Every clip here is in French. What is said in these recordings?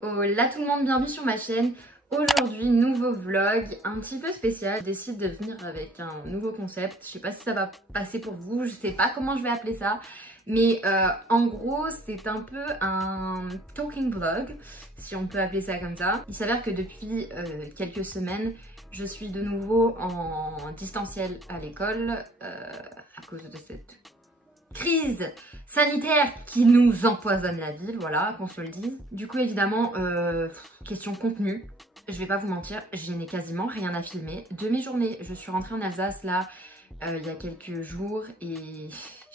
Hola tout le monde, bienvenue sur ma chaîne. Aujourd'hui, nouveau vlog, un petit peu spécial. Je décide de venir avec un nouveau concept. Je sais pas si ça va passer pour vous, je sais pas comment je vais appeler ça. Mais en gros, c'est un peu un talking vlog, si on peut appeler ça comme ça. Il s'avère que depuis quelques semaines, je suis de nouveau en distanciel à l'école à cause de cette crise sanitaire qui nous empoisonne la ville, voilà, qu'on se le dise. Du coup, évidemment, question contenu, je vais pas vous mentir, je n'ai quasiment rien à filmer de mes journées. Je suis rentrée en Alsace là, il y a quelques jours et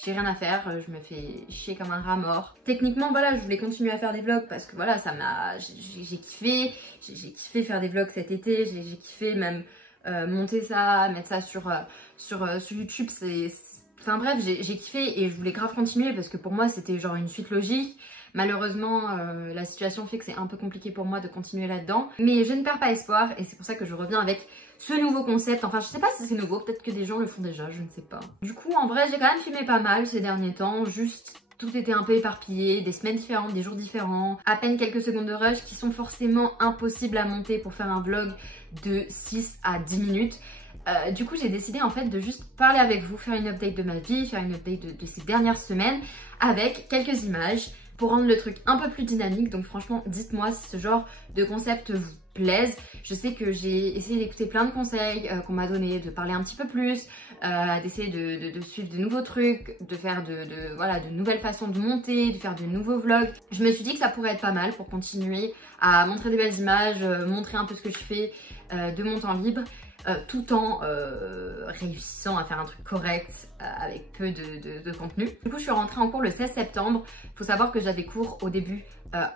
j'ai rien à faire, je me fais chier comme un rat mort. Techniquement, voilà, je voulais continuer à faire des vlogs parce que voilà, ça m'a... j'ai kiffé faire des vlogs cet été, j'ai kiffé même monter ça, mettre ça sur YouTube, Enfin bref, j'ai kiffé et je voulais grave continuer parce que pour moi c'était genre une suite logique. Malheureusement, la situation fait que c'est un peu compliqué pour moi de continuer là-dedans. Mais je ne perds pas espoir et c'est pour ça que je reviens avec ce nouveau concept. Enfin, je sais pas si c'est nouveau, peut-être que des gens le font déjà, je ne sais pas. Du coup, en vrai, j'ai quand même filmé pas mal ces derniers temps, juste... Tout était un peu éparpillé, des semaines différentes, des jours différents, à peine quelques secondes de rush qui sont forcément impossibles à monter pour faire un vlog de 6 à 10 minutes. Du coup j'ai décidé en fait de juste parler avec vous, faire une update de ma vie, faire une update de ces dernières semaines avec quelques images pour rendre le truc un peu plus dynamique. Donc franchement dites-moi si ce genre de concept vous plaise. Je sais que j'ai essayé d'écouter plein de conseils qu'on m'a donné, de parler un petit peu plus, d'essayer de suivre de nouveaux trucs, de faire voilà, de nouvelles façons de monter, de faire de nouveaux vlogs. Je me suis dit que ça pourrait être pas mal pour continuer à montrer des belles images, montrer un peu ce que je fais de mon temps libre. Tout en réussissant à faire un truc correct avec peu de contenu. Du coup je suis rentrée en cours le 16 septembre. Faut savoir que j'avais cours au début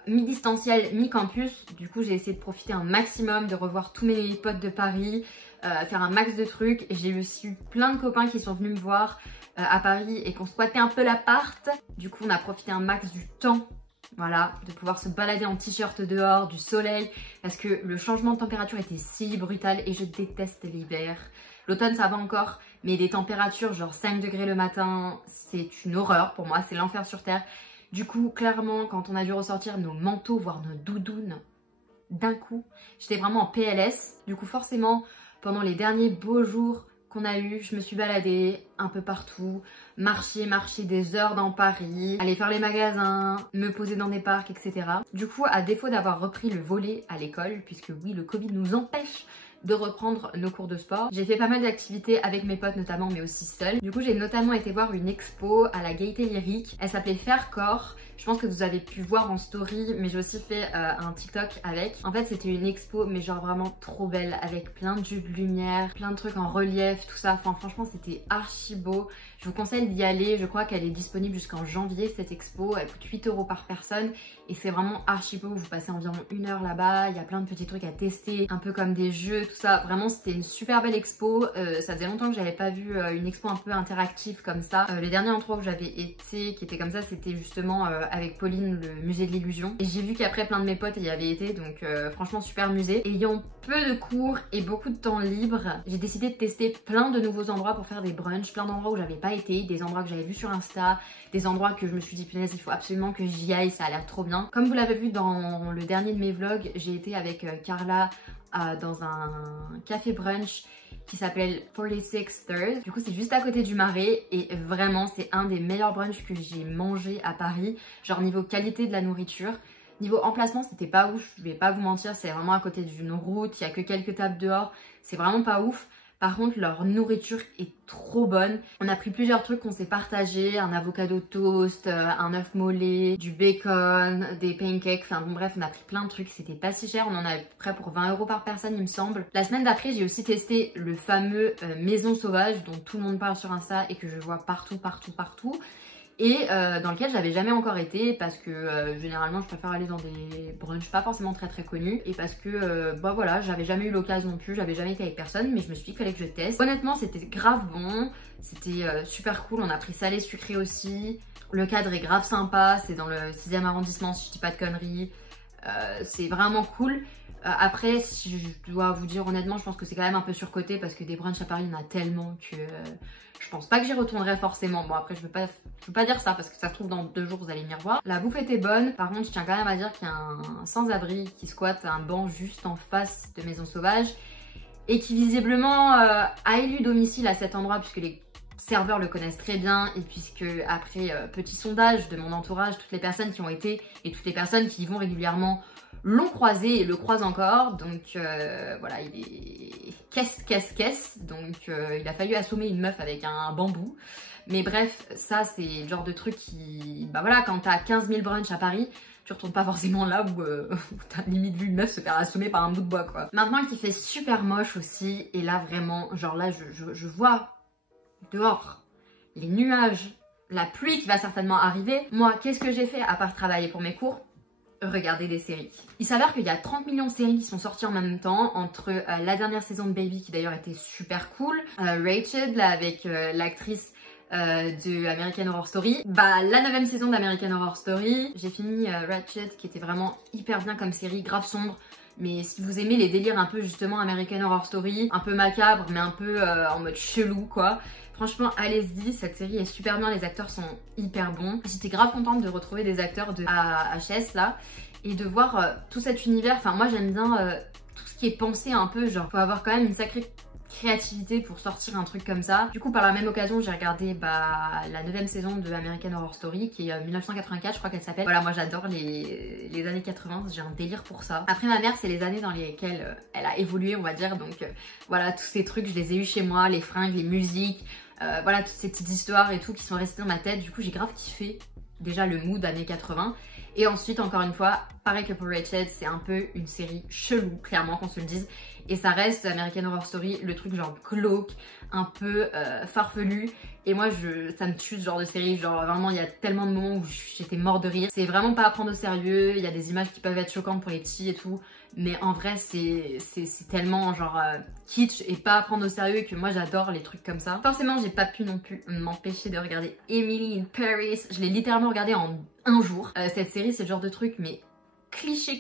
mi-distanciel, mi-campus. Du coup j'ai essayé de profiter un maximum, de revoir tous mes potes de Paris, faire un max de trucs. J'ai aussi eu plein de copains qui sont venus me voir à Paris et qui ont squatté un peu l'appart. Du coup on a profité un max du temps. Voilà, de pouvoir se balader en t-shirt dehors, du soleil, parce que le changement de température était si brutal et je déteste l'hiver. L'automne ça va encore, mais des températures genre 5 degrés le matin, c'est une horreur pour moi, c'est l'enfer sur terre. Du coup, clairement, quand on a dû ressortir nos manteaux, voire nos doudounes, d'un coup, j'étais vraiment en PLS. Du coup, forcément, pendant les derniers beaux jours qu'on a eu, je me suis baladée un peu partout, marcher des heures dans Paris, aller faire les magasins, me poser dans des parcs, etc. Du coup, à défaut d'avoir repris le volley à l'école, puisque oui, le Covid nous empêche de reprendre nos cours de sport, j'ai fait pas mal d'activités avec mes potes notamment, mais aussi seule. Du coup, j'ai notamment été voir une expo à la Gaieté Lyrique. Elle s'appelait Faire Corps. Je pense que vous avez pu voir en story, mais j'ai aussi fait un TikTok avec. En fait, c'était une expo, mais genre vraiment trop belle, avec plein de jeux de lumière, plein de trucs en relief, tout ça. Enfin, franchement, c'était archi beau. Je vous conseille d'y aller. Je crois qu'elle est disponible jusqu'en janvier, cette expo. Elle coûte 8 € par personne et c'est vraiment archi beau. Vous passez environ 1 heure là-bas. Il y a plein de petits trucs à tester, un peu comme des jeux, tout ça. Vraiment, c'était une super belle expo. Ça faisait longtemps que j'avais pas vu une expo un peu interactive comme ça. Le dernier endroit où j'avais été, qui était comme ça, c'était justement avec Pauline, le musée de l'illusion. Et j'ai vu qu'après plein de mes potes y avaient été, donc franchement super musée. Ayant peu de cours et beaucoup de temps libre, j'ai décidé de tester plein de nouveaux endroits pour faire des brunchs, plein d'endroits où j'avais pas été, des endroits que j'avais vus sur Insta, des endroits que je me suis dit punaise il faut absolument que j'y aille, ça a l'air trop bien. Comme vous l'avez vu dans le dernier de mes vlogs, j'ai été avec Carla dans un café brunch qui s'appelle 46 Third. Du coup c'est juste à côté du Marais et vraiment c'est un des meilleurs brunchs que j'ai mangé à Paris, genre niveau qualité de la nourriture. Niveau emplacement c'était pas ouf, je vais pas vous mentir, c'est vraiment à côté d'une route, il y a que quelques tables dehors, c'est vraiment pas ouf. Par contre leur nourriture est trop bonne. On a pris plusieurs trucs qu'on s'est partagés, un avocado toast, un œuf mollet, du bacon, des pancakes, enfin bon bref on a pris plein de trucs, c'était pas si cher, on en avait près pour 20 € par personne il me semble. La semaine d'après j'ai aussi testé le fameux Maison Sauvage dont tout le monde parle sur Insta et que je vois partout et dans lequel j'avais jamais encore été parce que généralement je préfère aller dans des brunchs pas forcément très connus et parce que bah voilà j'avais jamais eu l'occasion non plus, j'avais jamais été avec personne mais je me suis dit qu'il fallait que je teste. Honnêtement c'était grave bon, c'était super cool, on a pris salé sucré aussi, le cadre est grave sympa, c'est dans le 6e arrondissement si je dis pas de conneries, c'est vraiment cool. Après, si je dois vous dire honnêtement, je pense que c'est quand même un peu surcoté parce que des brunchs à Paris, il y en a tellement que je pense pas que j'y retournerai forcément. Bon, après, je veux pas dire ça parce que ça se trouve dans 2 jours, vous allez m'y revoir. La bouffe était bonne. Par contre, je tiens quand même à dire qu'il y a un sans-abri qui squatte un banc juste en face de Maison Sauvage et qui visiblement a élu domicile à cet endroit puisque les serveurs le connaissent très bien et puisque après petit sondage de mon entourage, toutes les personnes qui ont été et toutes les personnes qui y vont régulièrement l'ont croisé et le croisent encore, donc voilà, il est caisse, donc il a fallu assommer une meuf avec un bambou. Mais bref, ça c'est le genre de truc qui, bah voilà, quand t'as 15 000 brunchs à Paris, tu retournes pas forcément là où t'as limite vu une meuf se faire assommer par un bout de bois quoi. Maintenant qu'il fait super moche aussi, et là vraiment, genre là je vois dehors les nuages, la pluie qui va certainement arriver. Moi, qu'est-ce que j'ai fait à part travailler pour mes cours? Regarder des séries. Il s'avère qu'il y a 30 millions de séries qui sont sorties en même temps, entre la dernière saison de Baby qui d'ailleurs était super cool, Rachel là avec l'actrice de American Horror Story, bah la 9e saison d'American Horror Story. J'ai fini Ratched qui était vraiment hyper bien comme série, grave sombre. Mais si vous aimez les délires un peu justement American Horror Story, un peu macabre mais un peu en mode chelou quoi, franchement allez-y, cette série est super bien, les acteurs sont hyper bons. J'étais grave contente de retrouver des acteurs de AHS là et de voir tout cet univers. Enfin moi j'aime bien tout ce qui est pensé un peu, genre faut avoir quand même une sacrée créativité pour sortir un truc comme ça. Du coup par la même occasion j'ai regardé la 9e saison de American Horror Story qui est 1984 je crois qu'elle s'appelle. Voilà, moi j'adore les années 80, j'ai un délire pour ça. Après ma mère c'est les années dans lesquelles elle a évolué on va dire, donc voilà, tous ces trucs je les ai eu chez moi, les fringues, les musiques, voilà toutes ces petites histoires et tout qui sont restées dans ma tête. Du coup j'ai grave kiffé déjà le mood années 80. Et ensuite, encore une fois, pareil que pour Rachel, c'est un peu une série chelou, clairement, qu'on se le dise. Et ça reste American Horror Story, le truc genre glauque, un peu farfelu. Et moi, ça me tue ce genre de série. Genre vraiment, il y a tellement de moments où j'étais mort de rire. C'est vraiment pas à prendre au sérieux. Il y a des images qui peuvent être choquantes pour les petits et tout. Mais en vrai, c'est tellement genre kitsch et pas à prendre au sérieux que moi j'adore les trucs comme ça. Forcément, j'ai pas pu non plus m'empêcher de regarder Emily in Paris. Je l'ai littéralement regardé en un jour. Cette série, c'est le genre de truc, mais cliché,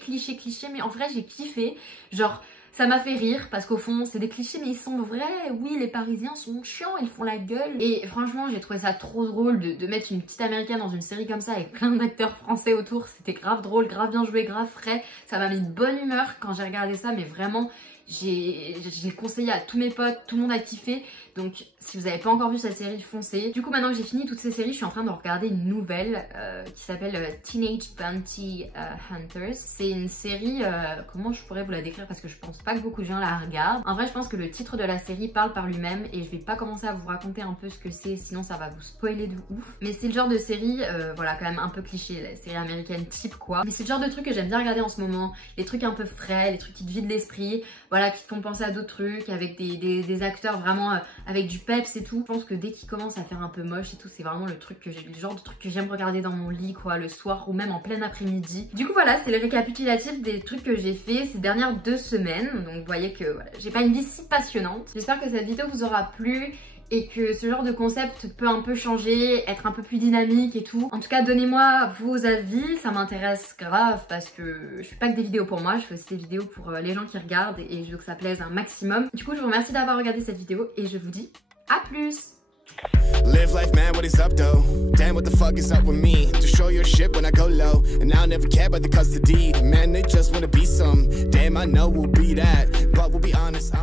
mais en vrai, j'ai kiffé. Genre, ça m'a fait rire parce qu'au fond, c'est des clichés, mais ils sont vrais. Oui, les Parisiens sont chiants, ils font la gueule. Et franchement, j'ai trouvé ça trop drôle de mettre une petite américaine dans une série comme ça avec plein d'acteurs français autour. C'était grave drôle, grave bien joué, grave frais. Ça m'a mis de bonne humeur quand j'ai regardé ça, mais vraiment, j'ai conseillé à tous mes potes, tout le monde a kiffé. Donc si vous n'avez pas encore vu cette série, foncez. Du coup maintenant que j'ai fini toutes ces séries, je suis en train de regarder une nouvelle qui s'appelle Teenage Bounty Hunters. C'est une série, comment je pourrais vous la décrire parce que je pense pas que beaucoup de gens la regardent. En vrai je pense que le titre de la série parle par lui-même et je vais pas commencer à vous raconter un peu ce que c'est, sinon ça va vous spoiler de ouf. Mais c'est le genre de série, voilà, quand même un peu cliché, la série américaine type quoi. Mais c'est le genre de truc que j'aime bien regarder en ce moment. Les trucs un peu frais, les trucs qui te vident l'esprit, voilà, qui te font penser à d'autres trucs, avec des acteurs vraiment avec du peps et tout. Je pense que dès qu'il commence à faire un peu moche et tout, c'est vraiment le genre de truc que j'aime regarder dans mon lit quoi, le soir ou même en plein après-midi. Du coup voilà, c'est le récapitulatif des trucs que j'ai fait ces dernières 2 semaines. Donc vous voyez que voilà, j'ai pas une vie si passionnante. J'espère que cette vidéo vous aura plu et que ce genre de concept peut un peu changer, être un peu plus dynamique et tout. En tout cas, donnez-moi vos avis, ça m'intéresse grave parce que je fais pas que des vidéos pour moi, je fais aussi des vidéos pour les gens qui regardent et je veux que ça plaise un maximum. Du coup, je vous remercie d'avoir regardé cette vidéo et je vous dis à plus! Live life, man, what is up, though? Damn, what the fuck is up with me? To show your shit when I go low, and I'll never care about the custody. Man, they just wanna be some. Damn, I know we'll be that, but we'll be honest.